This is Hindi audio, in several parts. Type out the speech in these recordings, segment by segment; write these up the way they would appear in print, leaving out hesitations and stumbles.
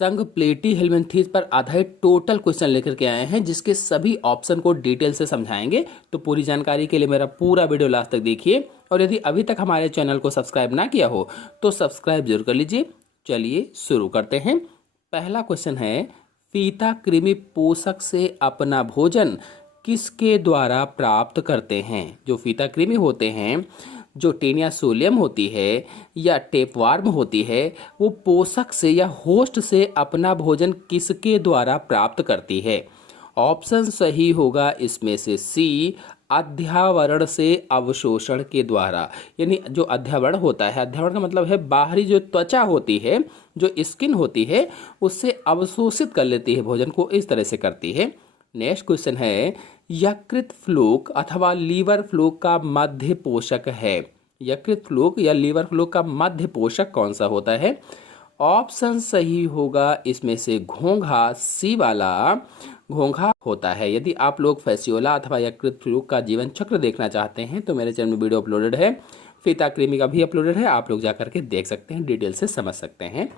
संघ प्लेटी हेलमिंथेस पर आधारित टोटल क्वेश्चन लेकर के आए हैं, जिसके सभी ऑप्शन को डिटेल से समझाएंगे। तो पूरी जानकारी के लिए मेरा पूरा वीडियो लास्ट तक देखिए, और यदि अभी तक हमारे चैनल को सब्सक्राइब ना किया हो तो सब्सक्राइब जरूर कर लीजिए। चलिए शुरू करते हैं। पहला क्वेश्चन है, फीता कृमि पोषक से अपना भोजन किसके द्वारा प्राप्त करते हैं? जो फीता कृमि होते हैं, जो टेनिया सोलियम होती है या टेपवार्म होती है, वो पोषक से या होस्ट से अपना भोजन किसके द्वारा प्राप्त करती है? ऑप्शन सही होगा इसमें से सी, अध्यावरण से अवशोषण के द्वारा। यानी जो अध्यावरण होता है, अध्यावरण का मतलब है बाहरी जो त्वचा होती है, जो स्किन होती है, उससे अवशोषित कर लेती है भोजन को, इस तरह से करती है। नेक्स्ट क्वेश्चन है, यकृत फ्लूक अथवा लीवर फ्लूक का मध्य पोषक है। यकृत फ्लूक या लीवर फ्लूक का मध्य पोषक कौन सा होता है? ऑप्शन सही होगा इसमें से घोंघा, सी वाला घोंघा होता है। यदि आप लोग फैसियोला अथवा यकृत फ्लूक का जीवन चक्र देखना चाहते हैं तो मेरे चैनल में वीडियो अपलोडेड है, फीता कृमि का भी अपलोडेड है, आप लोग जाकर के देख सकते हैं, डिटेल से समझ सकते हैं।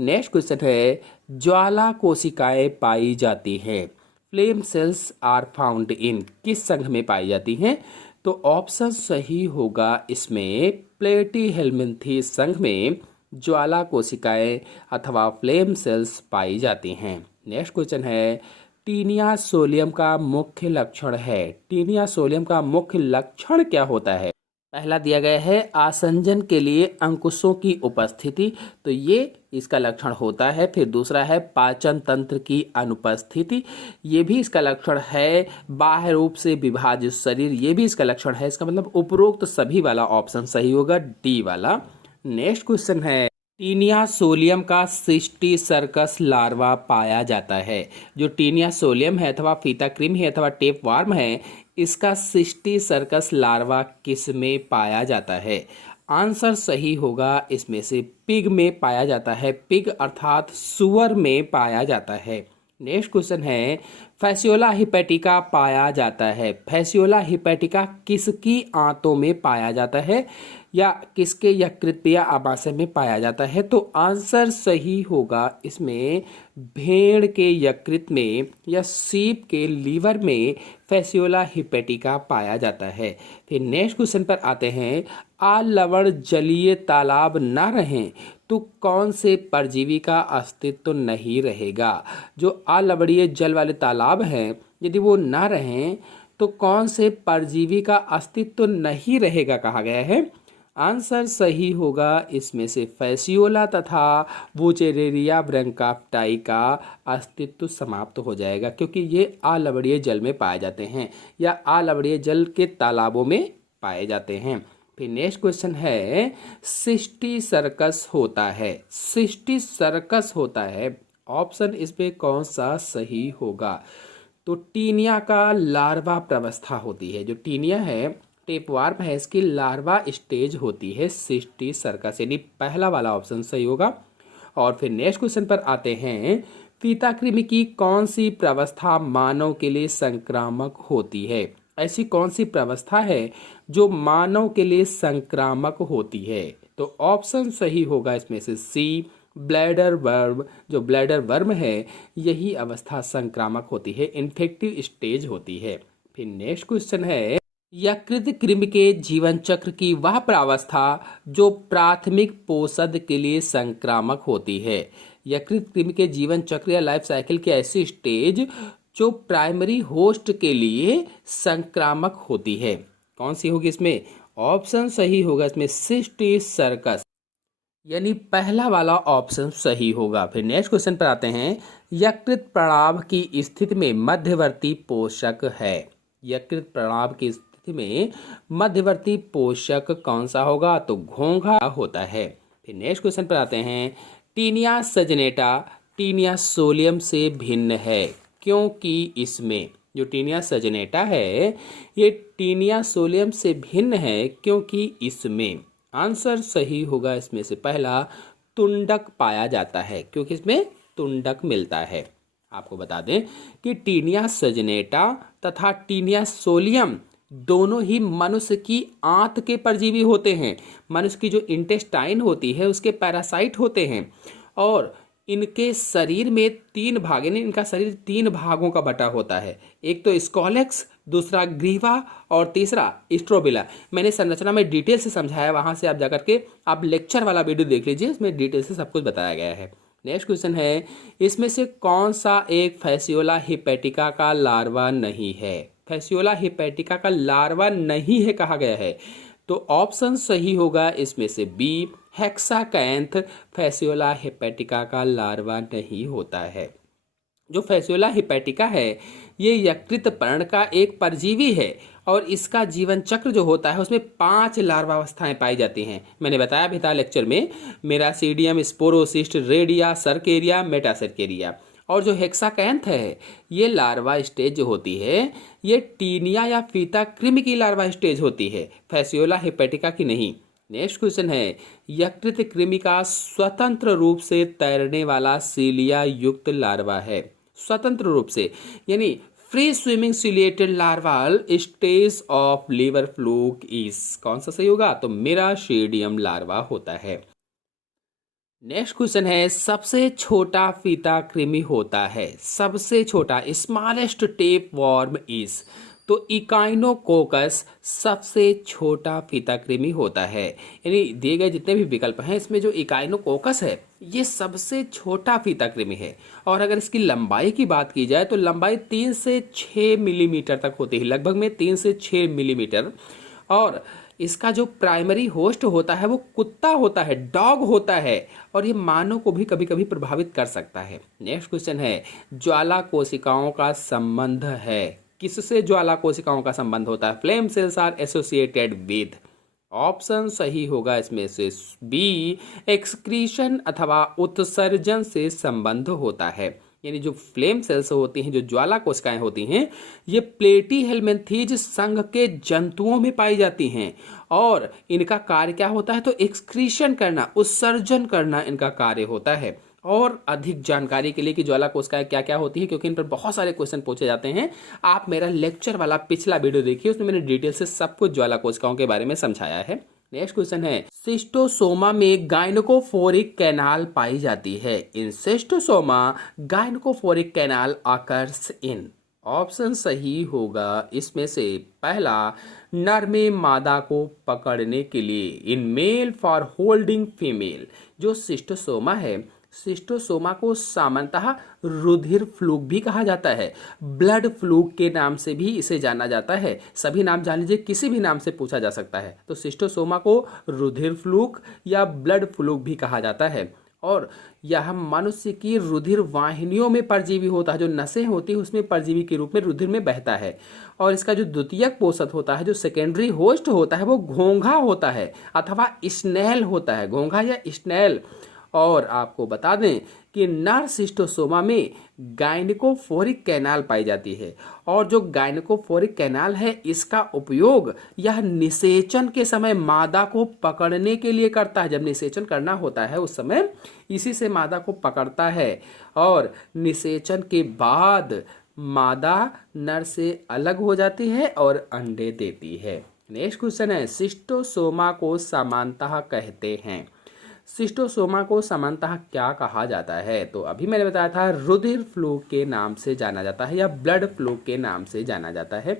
नेक्स्ट क्वेश्चन है, ज्वाला कोशिकाएं पाई जाती हैं, flame cells are found in, किस संघ में पाई जाती हैं? तो ऑप्शन सही होगा इसमें प्लेटी हेलमिंथेस संघ में ज्वाला कोशिकाएं अथवा फ्लेम सेल्स पाई जाती हैं। नेक्स्ट क्वेश्चन है, टीनिया सोलियम का मुख्य लक्षण है। टीनिया सोलियम का मुख्य लक्षण क्या होता है? पहला दिया गया है आसंजन के लिए अंकुशों की उपस्थिति, तो ये इसका लक्षण होता है। फिर दूसरा है पाचन तंत्र की अनुपस्थिति, ये भी इसका लक्षण है। बाह्य रूप से विभाजित शरीर, ये भी इसका लक्षण है। इसका मतलब उपरोक्त सभी वाला ऑप्शन सही होगा, डी वाला। नेक्स्ट क्वेश्चन है, टीनिया सोलियम का सिस्टी सर्कस लार्वा पाया जाता है। जो टीनिया सोलियम है अथवा फीता कृमि है अथवा टेप वार्म है, इसका सिस्टी सर्कस लार्वा किस में पाया जाता है? आंसर सही होगा इसमें से पिग में पाया जाता है। पिग अर्थात सुअर में पाया जाता है। नेक्स्ट क्वेश्चन है, फैसियोला हिपैटिका पाया जाता है। फैसियोला हिपैटिका किसकी आंतों में पाया जाता है या किसके यकृत या आमाशय में पाया जाता है? तो आंसर सही होगा इसमें भेड़ के यकृत में या सीप के लीवर में फैसियोला हिपैटिका पाया जाता है। फिर नेक्स्ट क्वेश्चन पर आते हैं, अलवण जलीय तालाब न रहें तो कौन से परजीवी का अस्तित्व नहीं रहेगा? जो अलवणीय जल वाले तालाब हैं, यदि वो ना रहें तो कौन से परजीवी का अस्तित्व नहीं रहेगा कहा गया है? आंसर सही होगा इसमें से फैसियोला तथा वुचेरेरिया ब्रैंकाप्टाई का अस्तित्व समाप्त हो जाएगा, क्योंकि ये अलवणीय जल में पाए जाते हैं या अलवणीय जल के तालाबों में पाए जाते हैं। फिर नेक्स्ट क्वेश्चन है, सिस्टी सर्कस होता है। सिस्टी सर्कस होता है, ऑप्शन इसमें कौन सा सही होगा? तो टीनिया का लार्वा प्रावस्था होती है। जो टीनिया है, टेपवार्म है, इसकी लार्वा स्टेज होती है सिस्टी सर्कस, यानी पहला वाला ऑप्शन सही होगा। और फिर नेक्स्ट क्वेश्चन पर आते हैं, फीता कृमि की कौन सी प्रावस्था मानव के लिए संक्रामक होती है? ऐसी कौन सी प्रावस्था है जो मानव के लिए संक्रामक होती है? तो ऑप्शन सही होगा इसमें से सी, ब्लैडर वर्म। जो ब्लैडर वर्म है, यही अवस्था संक्रामक होती है, इन्फेक्टिव स्टेज होती है। फिर नेक्स्ट क्वेश्चन है, यकृत कृमि के जीवन चक्र की वह प्रावस्था जो प्राथमिक पोषद के लिए संक्रामक होती है। यकृत कृमि के जीवन चक्र या लाइफ साइकिल की ऐसी स्टेज जो प्राइमरी होस्ट के लिए संक्रामक होती है, कौन सी होगी इसमें? ऑप्शन सही होगा इसमें सिस्टी सर्कस, यानी पहला वाला ऑप्शन सही होगा। फिर नेक्स्ट क्वेश्चन पर आते हैं, यकृत प्रणाव की स्थिति में मध्यवर्ती पोषक है। यकृत प्रणाव की स्थिति में मध्यवर्ती पोषक कौन सा होगा? तो घोंघा होता है। फिर नेक्स्ट क्वेश्चन पर आते हैं, टीनिया सजनेटा टीनिया सोलियम से भिन्न है, क्योंकि इसमें जो टीनिया सजनेटा है, ये टीनिया सोलियम से भिन्न है क्योंकि इसमें, आंसर सही होगा इसमें से पहला, तुंडक पाया जाता है, क्योंकि इसमें तुंडक मिलता है। आपको बता दें कि टीनिया सजनेटा तथा टीनिया सोलियम दोनों ही मनुष्य की आंत के परजीवी होते हैं। मनुष्य की जो इंटेस्टाइन होती है उसके पैरासाइट होते हैं, और इनके शरीर में 3 भाग, यानी इनका शरीर 3 भागों का बटा होता है। एक तो स्कॉलेक्स, दूसरा ग्रीवा और तीसरा स्ट्रोबिला। मैंने संरचना में डिटेल से समझाया, वहां से आप जाकर के आप लेक्चर वाला वीडियो देख लीजिए, इसमें डिटेल से सब कुछ बताया गया है। नेक्स्ट क्वेश्चन है, इसमें से कौन सा एक फैसियोला हिपैटिका का लार्वा नहीं है? फैसियोला हिपैटिका का लार्वा नहीं है कहा गया है, तो ऑप्शन सही होगा इसमें से बी, हेक्साकैंथ फैसियोला हिपैटिका का लार्वा नहीं होता है। जो फैसियोला हिपैटिका है ये यकृत पर्ण का एक परजीवी है और इसका जीवन चक्र जो होता है उसमें 5 लार्वावस्थाएं पाई जाती हैं। मैंने बताया भी था लेक्चर में, मेरासीडियम, स्पोरोसिस्ट, रेडिया, सर्केरिया, मेटासर्केरिया। और जो हेक्साकैंथ है ये लार्वा स्टेज जो होती है ये टीनिया या फीता कृमि की लार्वा स्टेज होती है, फैसियोला हिपैटिका की नहीं। नेक्स्ट क्वेश्चन है, यकृत कृमि का स्वतंत्र रूप से तैरने वाला सीलिया युक्त लार्वा है। स्वतंत्र रूप से यानी free swimming ciliated larval stage of liver fluke is, कौन सा सही होगा? तो मेराशीडियम लार्वा होता है। नेक्स्ट क्वेश्चन है, सबसे छोटा फीता कृमि होता है, सबसे छोटा स्मॉलेस्ट टेप वॉर्म इज, तो इकाइनोकोकस सबसे छोटा फीता कृमि होता है। यानी दिए गए जितने भी विकल्प हैं इसमें जो इकाइनोकोकस है ये सबसे छोटा फीता कृमि है। और अगर इसकी लंबाई की बात की जाए तो लंबाई 3 से 6 मिलीमीटर तक होती है, लगभग में 3 से 6 मिलीमीटर। और इसका जो प्राइमरी होस्ट होता है वो कुत्ता होता है, डॉग होता है, और ये मानव को भी कभी कभी प्रभावित कर सकता है। नेक्स्ट क्वेश्चन है, ज्वाला कोशिकाओं का संबंध है, किससे ज्वाला कोशिकाओं का संबंध होता है? Flame cells are associated with, option सही होगा इसमें से बी, एक्सक्रीशन अथवा उत्सर्जन से संबंध होता है। यानी जो फ्लेम सेल्स होती हैं, जो ज्वाला कोशिकाएं होती हैं, ये प्लेटीहेल्मिन्थीज संघ के जंतुओं में पाई जाती हैं और इनका कार्य क्या होता है? तो एक्सक्रीशन करना, उत्सर्जन करना इनका कार्य होता है। और अधिक जानकारी के लिए कि ज्वाला कोशिकाएं क्या क्या होती है, क्योंकि इन पर बहुत सारे क्वेश्चन पूछे जाते हैं, आप मेरा लेक्चर वाला पिछला वीडियो देखिए, उसमें मैंने डिटेल से सब कुछ ज्वाला कोशिकाओं के बारे में समझाया है। नेक्स्ट क्वेश्चन है, सिस्टोसोमा में गायनकोफोरिक कैनाल पाई जाती है। इन सिस्टोसोमा गायनकोफोरिक कैनाल आकर्स इन, ऑप्शन सही होगा इसमें से पहला, नर में मादा को पकड़ने के लिए, in male for holding female. जो सिस्टोसोमा है, सिस्टोसोमा को सामान्यतः रुधिर फ्लूक भी कहा जाता है, ब्लड फ्लूक के नाम से भी इसे जाना जाता है। सभी नाम जान लीजिए, किसी भी नाम से पूछा जा सकता है। तो सिस्टोसोमा को रुधिर फ्लूक या ब्लड फ्लूक भी कहा जाता है। और यह मनुष्य की रुधिर वाहिनियों में परजीवी होता है, जो नसें होती है उसमें परजीवी के रूप में रुधिर में बहता है। और इसका जो द्वितीयक पोषक होता है, जो सेकेंडरी होस्ट होता है, वो घोंघा होता है अथवा स्नेल होता है, घोंघा या स्नेल। और आपको बता दें कि नर सिस्टोसोमा में गायनिकोफोरिक कैनाल पाई जाती है। और जो गायनिकोफोरिक कैनाल है इसका उपयोग यह निषेचन के समय मादा को पकड़ने के लिए करता है। जब निषेचन करना होता है उस समय इसी से मादा को पकड़ता है और निषेचन के बाद मादा नर से अलग हो जाती है और अंडे देती है। नेक्स्ट क्वेश्चन है, सिस्टोसोमा को समानतः कहते हैं। सिस्टोसोमा को सामान्यतः क्या कहा जाता है? तो अभी मैंने बताया था रुधिर फ्लूक के नाम से जाना जाता है या ब्लड फ्लूक के नाम से जाना जाता है।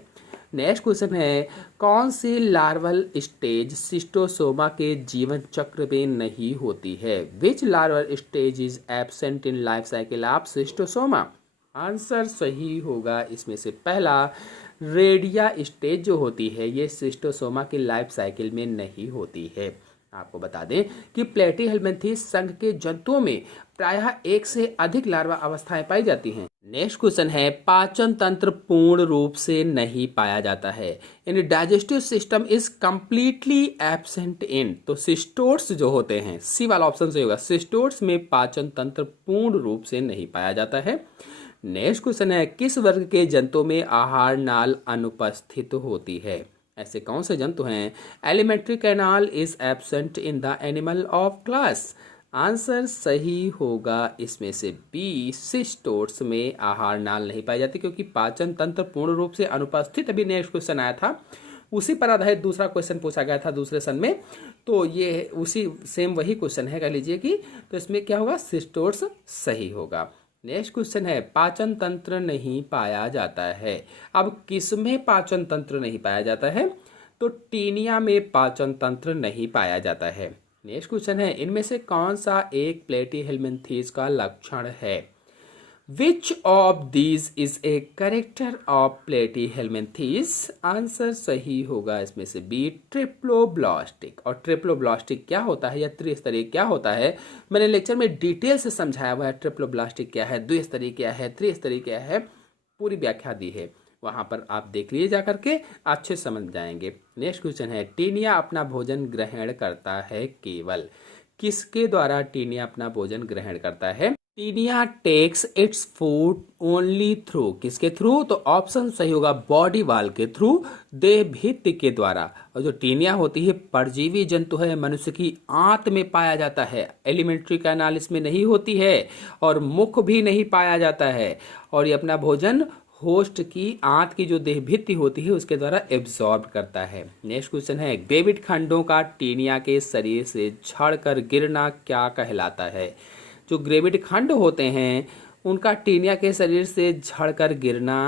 नेक्स्ट क्वेश्चन है, कौन सी लार्वल स्टेज सिस्टोसोमा के जीवन चक्र में नहीं होती है? Which larval stage is absent in life cycle of Schistosoma? Answer सही होगा इसमें से पहला, रेडिया स्टेज जो होती है ये सिस्टोसोमा की लाइफ साइकिल में नहीं होती है। आपको बता दें कि प्लेटीहेल्मिन्थीज संघ के जंतुओं में प्रायः 1 से अधिक लार्वा अवस्थाएं पाई जाती हैं। नेक्स्ट क्वेश्चन है, पाचन तंत्र पूर्ण रूप से नहीं पाया जाता है, यानी digestive system is completely absent in, तो सिस्टोट्स जो होते हैं, सी वाला ऑप्शन सही होगा, सिस्टोट्स में पाचन तंत्र पूर्ण रूप से नहीं पाया जाता है। नेक्स्ट क्वेश्चन है, किस वर्ग के जंतुओं में आहार नाल अनुपस्थित होती है? ऐसे कौन से जंतु हैं? Alimentary canal is absent in the animal of class. Answer सही होगा इसमें से बी, सिस्टोट्स में आहार नाल नहीं पाई जाती, क्योंकि पाचन तंत्र पूर्ण रूप से अनुपस्थित, अभी नेक्स्ट क्वेश्चन आया था उसी पर आधारित दूसरा क्वेश्चन पूछा गया था दूसरे सन में। तो ये उसी सेम वही क्वेश्चन है, कह लीजिए कि तो इसमें क्या होगा, सिस्टोर्स सही होगा। नेक्स्ट क्वेश्चन है पाचन तंत्र नहीं पाया जाता है। अब किसमें पाचन तंत्र नहीं पाया जाता है, तो टीनिया में पाचन तंत्र नहीं पाया जाता है। नेक्स्ट क्वेश्चन है इनमें से कौन सा एक प्लेटीहेल्मिन्थेस का लक्षण है। Which of these is a character of Platyhelminthes. Answer सही होगा इसमें से बी, ट्रिप्लोब्लास्टिक। और ट्रिप्लोब्लास्टिक क्या होता है या त्रिस्तरीय क्या होता है, मैंने लेक्चर में डिटेल से समझाया हुआ है। ट्रिप्लोब्लास्टिक क्या है, द्विस्तरीय क्या है, त्रिस्तरीय क्या है, पूरी व्याख्या दी है, वहां पर आप देख लीजिए जा करके, अच्छे समझ जाएंगे। नेक्स्ट क्वेश्चन है टीनिया अपना भोजन ग्रहण करता है केवल। किसके द्वारा टीनिया अपना भोजन ग्रहण करता है। Taenia takes its food only through, किसके थ्रू, तो ऑप्शन सही होगा बॉडी वाल के थ्रू, देह भित्ति के द्वारा। और जो टीनिया होती है परजीवी जंतु है, मनुष्य की आंत में पाया जाता है, एलिमेंट्री कैनाल इसमें नहीं होती है और मुख भी नहीं पाया जाता है। और ये अपना भोजन होस्ट की आंत की जो देह भित्ति होती है उसके द्वारा एब्जॉर्ब करता है। नेक्स्ट क्वेश्चन है ग्रेविड खंडों का टीनिया के शरीर से झड़कर गिरना क्या कहलाता है। जो ग्रेविड खंड होते हैं उनका टीनिया के शरीर से झड़कर गिरना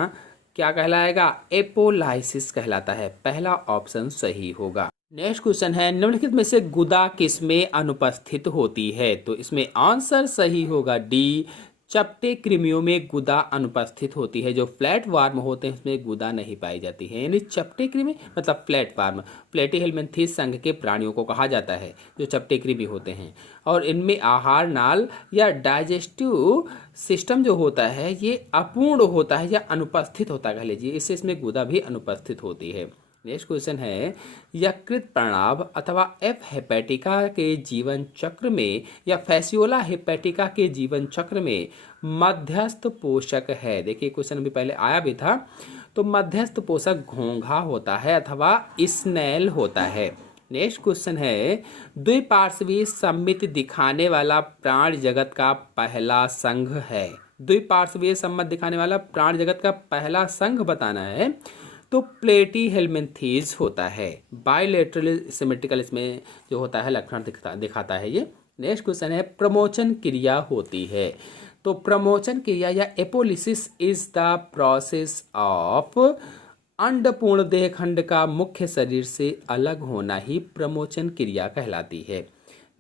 क्या कहलाएगा, एपोलाइसिस कहलाता है। पहला ऑप्शन सही होगा। नेक्स्ट क्वेश्चन है निम्नलिखित में से गुदा किसमें अनुपस्थित होती है, तो इसमें आंसर सही होगा डी, चपटे कृमियों में गुदा अनुपस्थित होती है। जो फ्लैट वार्म होते हैं उसमें गुदा नहीं पाई जाती है, यानी चपटे कृमि मतलब फ्लैट वार्म प्लेटीहेल्मिन्थेस संघ के प्राणियों को कहा जाता है जो चपटे कृमि होते हैं। और इनमें आहार नाल या डाइजेस्टिव सिस्टम जो होता है ये अपूर्ण होता है या अनुपस्थित होता है कह लीजिए, इससे इसमें गुदा भी अनुपस्थित होती है। नेक्स्ट क्वेश्चन है यकृत प्रणाभ अथवा एफ हेपेटिका के जीवन चक्र में या फैसियोला हेपेटिका के जीवन चक्र में मध्यस्थ पोषक है। देखिए क्वेश्चन अभी पहले आया भी था, तो मध्यस्थ पोषक घोंघा होता है अथवा स्नेल होता है। नेक्स्ट क्वेश्चन है द्विपार्श्वीय सममिति दिखाने वाला प्राण जगत का पहला संघ है। द्विपार्श्वीय सम्मत दिखाने वाला प्राण जगत का पहला संघ बताना है, तो प्लेटीहेल्मिन्थेस होता है। बायलैटरल सिमेट्रिकल इसमें जो होता है लक्षण दिखाता है ये। नेक्स्ट क्वेश्चन है प्रमोचन क्रिया होती है, तो प्रमोचन क्रिया या एपोलिसिस इज द प्रोसेस ऑफ अंडपूर्ण देह खंड का मुख्य शरीर से अलग होना ही प्रमोचन क्रिया कहलाती है।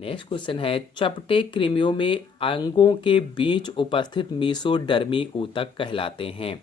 नेक्स्ट क्वेश्चन है चपटे कृमियों में अंगों के बीच उपस्थित मीसोडर्मी ऊतक कहलाते हैं,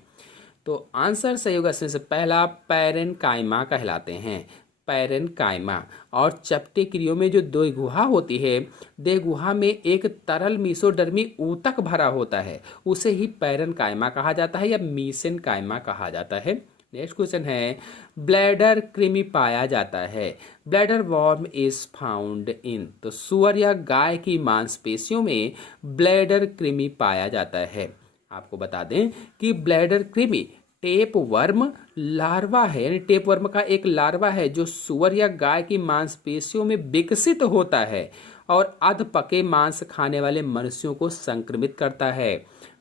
तो आंसर सही होगा इसमें से पहला पैरेनकाइमा कहलाते हैं, पैरेनकाइमा। और चपटे क्रियों में जो दो गुहा होती है, दे गुहा में एक तरल मीसोडर्मी ऊतक भरा होता है, उसे ही पैरेनकाइमा कहा जाता है या मीसेनकाइमा कहा जाता है। नेक्स्ट क्वेश्चन है ब्लैडर कृमि पाया जाता है, bladder worm is found in, तो सुअर या गाय की मांसपेशियों में ब्लैडर कृमि पाया जाता है। आपको बता दें कि ब्लैडर कृमि टेप वर्म लार्वा है, यानी टेप वर्म का एक लार्वा है जो सुअर या गाय की मांसपेशियों में विकसित होता है और अध पके मांस खाने वाले मनुष्यों को संक्रमित करता है।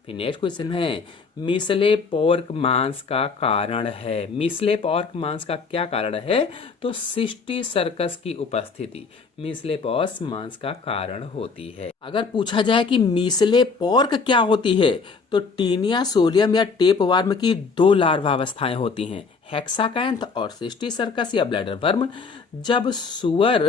फिर नेक्स्ट क्वेश्चन है मिसले पोर्क मांस का कारण है, मिसले पोर्क मांस का क्या कारण है, तो सिस्टी सर्कस की उपस्थिति मिसले पोर्क मांस का कारण होती है। अगर पूछा जाए कि मिसले पोर्क क्या होती है, तो टीनिया सोलियम या टेप वर्म की दो लार्वा अवस्थाएं होती हैं, हेक्साकैंथ और सिस्टी सर्कस या ब्लैडर वर्म। जब सुअर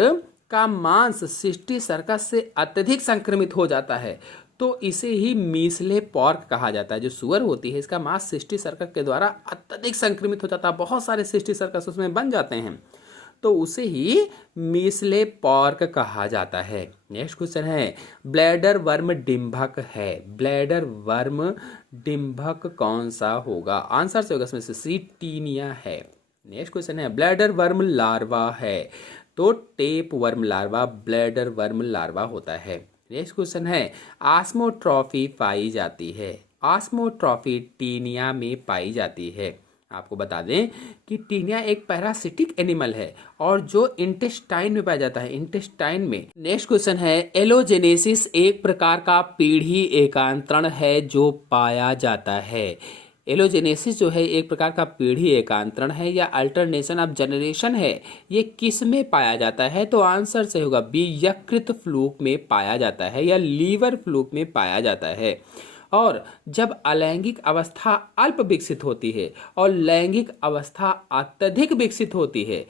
का मांस सिस्टी सर्कस से अत्यधिक संक्रमित हो जाता है तो इसे ही मीसले पॉर्क कहा जाता है। जो सुअर होती है इसका मांस सिस्टी सर्कस के द्वारा अत्यधिक संक्रमित हो जाता है, बहुत सारे सिस्टी सर्कस उसमें बन जाते हैं, तो उसे ही मीसले पॉर्क कहा जाता है। नेक्स्ट क्वेश्चन है ब्लैडर वर्म डिंभक है, ब्लैडर वर्म डिंभक कौन सा होगा, आंसर से होगा इसमें से सी, टीनिया है। नेक्स्ट क्वेश्चन है ब्लैडर वर्म लार्वा है, तो tape worm larva bladder worm larva होता है। नेक्स्ट क्वेश्चन है आस्मोट्रॉफी पाई जाती है, आस्मोट्रॉफी टीनिया में पाई जाती है। आपको बता दें कि टीनिया एक पैरासिटिक एनिमल है और जो इंटेस्टाइन में पाया जाता है, इंटेस्टाइन में। नेक्स्ट क्वेश्चन है एलोजेनेसिस एक प्रकार का पीढ़ी एकांतरण है जो पाया जाता है, एलोजेनेसिस जो है एक प्रकार का पीढ़ी एकांतरण है या अल्टरनेशन ऑफ जनरेशन है। ये किस में पाया जाता है? तो आंसर सही होगा बी, यकृत फ्लूक में पाया जाता है या लीवर फ्लूक में पाया जाता है। और जब अलैंगिक अवस्था अल्प विकसित होती है और लैंगिक अवस्था अत्यधिक विकसित होती है,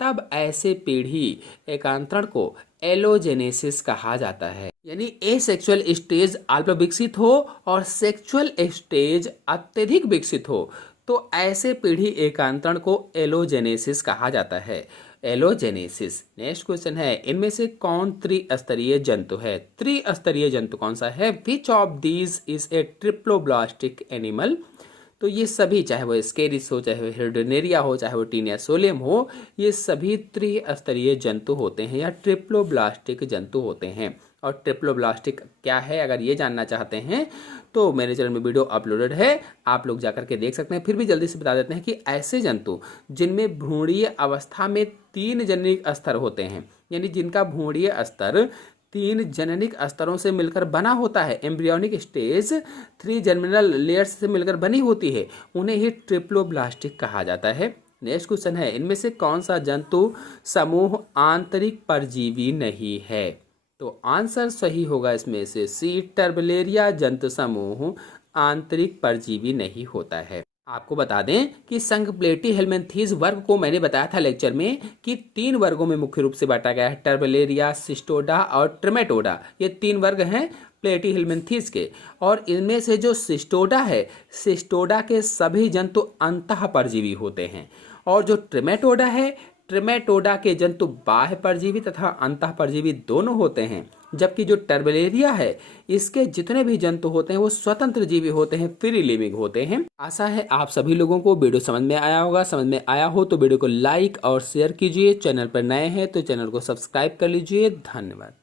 तब ऐसे पीढ़ी एकांतरण को एलोजेनेसिस कहा जाता है। यानी एसेक्सुअल स्टेज अल्प विकसित हो और सेक्सुअल स्टेज अत्यधिक विकसित हो, तो ऐसे पीढ़ी एकांतरण को एलोजेनेसिस कहा जाता है। एलोजेनेसिस। नेक्स्ट क्वेश्चन है, इनमें से कौन त्रिस्तरीय जंतु है? त्रिस्तरीय जंतु कौन सा है? Which of these is a triploblastic animal? तो ये सभी, चाहे वो स्केरिस हो, चाहे वो हिरडनेरिया हो, चाहे वो टीनिया सोलियम हो, ये सभी त्रिस्तरीय जंतु होते हैं या ट्रिप्लोब्लास्टिक जंतु होते हैं। और ट्रिप्लोब्लास्टिक क्या है, अगर ये जानना चाहते हैं तो मेरे चैनल में वीडियो अपलोडेड है, आप लोग जाकर के देख सकते हैं। फिर भी जल्दी से बता देते हैं कि ऐसे जंतु जिनमें भ्रूणीय अवस्था में 3 जननिक स्तर होते हैं, यानी जिनका भ्रूणीय स्तर 3 जननिक स्तरों से मिलकर बना होता है, एम्ब्रियोनिक स्टेज 3 जर्मिनल लेयर्स से मिलकर बनी होती है, उन्हें ही ट्रिप्लोब्लास्टिक कहा जाता है। नेक्स्ट क्वेश्चन है, इनमें से कौन सा जंतु समूह आंतरिक परजीवी नहीं है? तो आंसर सही होगा इसमें से सी, टर्बेलिया जंतु समूह आंतरिक परजीवी नहीं होता है। आपको बता दें कि संघ प्लेटी वर्ग को मैंने बताया था लेक्चर में कि 3 वर्गों में मुख्य रूप से बांटा गया है, टर्बेलिया, सिस्टोडा और ट्रेमेटोडा। ये 3 वर्ग हैं प्लेटी के। और इनमें से जो सिस्टोडा है, सिस्टोडा के सभी जंतु अंतः परजीवी होते हैं, और जो ट्रेमेटोडा है, ट्रेमेटोडा के जंतु बाह्य परजीवी तथा अंतः परजीवी दोनों होते हैं। जबकि जो टर्बेलिया है, इसके जितने भी जंतु होते हैं वो स्वतंत्र जीवी होते हैं, फ्री लिविंग होते हैं। आशा है आप सभी लोगों को वीडियो समझ में आया होगा। समझ में आया हो तो वीडियो को लाइक और शेयर कीजिए। चैनल पर नए हैं तो चैनल को सब्सक्राइब कर लीजिए। धन्यवाद।